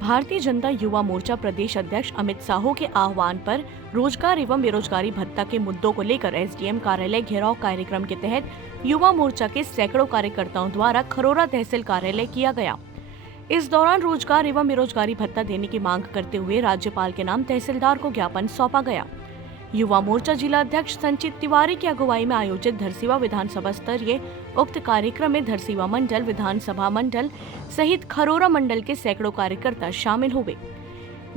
भारतीय जनता युवा मोर्चा प्रदेश अध्यक्ष अमित साहू के आह्वान पर रोजगार एवं बेरोजगारी भत्ता के मुद्दों को लेकर एसडीएम कार्यालय घेराव कार्यक्रम के तहत युवा मोर्चा के सैकड़ों कार्यकर्ताओं द्वारा खरोरा तहसील कार्यालय किया गया। इस दौरान रोजगार एवं बेरोजगारी भत्ता देने की मांग करते हुए राज्यपाल के नाम तहसीलदार को ज्ञापन सौंपा गया। युवा मोर्चा जिला अध्यक्ष संचित तिवारी की अगुवाई में आयोजित धरसीवा विधानसभा स्तरीय उक्त कार्यक्रम में धरसीवा मंडल, विधानसभा मंडल सहित खरोरा मंडल के सैकड़ों कार्यकर्ता शामिल हुए।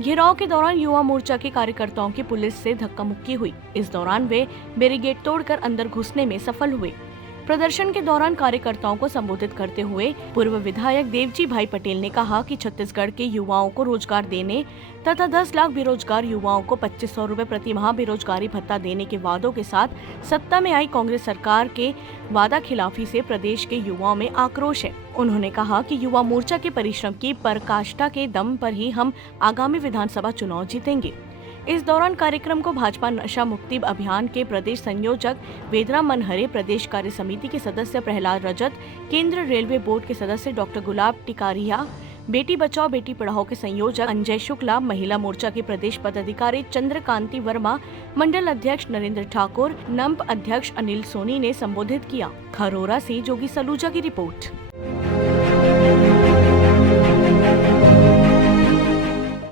घेराव के दौरान युवा मोर्चा के कार्यकर्ताओं की पुलिस से धक्का मुक्की हुई। इस दौरान वे बैरिकेड तोड़कर अंदर घुसने में सफल हुए। प्रदर्शन के दौरान कार्यकर्ताओं को संबोधित करते हुए पूर्व विधायक देवजी भाई पटेल ने कहा कि छत्तीसगढ़ के युवाओं को रोजगार देने तथा 10 लाख बेरोजगार युवाओं को 2500 रुपए प्रति माह बेरोजगारी भत्ता देने के वादों के साथ सत्ता में आई कांग्रेस सरकार के वादा खिलाफी से प्रदेश के युवाओं में आक्रोश है। उन्होंने कहा कि युवा मोर्चा के परिश्रम की पराकाष्ठा के दम पर ही हम आगामी विधानसभा चुनाव जीतेंगे। इस दौरान कार्यक्रम को भाजपा नशा मुक्ति अभियान के प्रदेश संयोजक वेदना मनहरे, प्रदेश कार्य समिति के सदस्य प्रहलाद रजत, केंद्र रेलवे बोर्ड के सदस्य डॉक्टर गुलाब टिकारिया, बेटी बचाओ बेटी पढ़ाओ के संयोजक अंजय शुक्ला, महिला मोर्चा के प्रदेश पदाधिकारी चंद्रकांति वर्मा, मंडल अध्यक्ष नरेंद्र ठाकुर, नंप अध्यक्ष अनिल सोनी ने संबोधित किया। खरोरा से जोगी सलूजा की रिपोर्ट।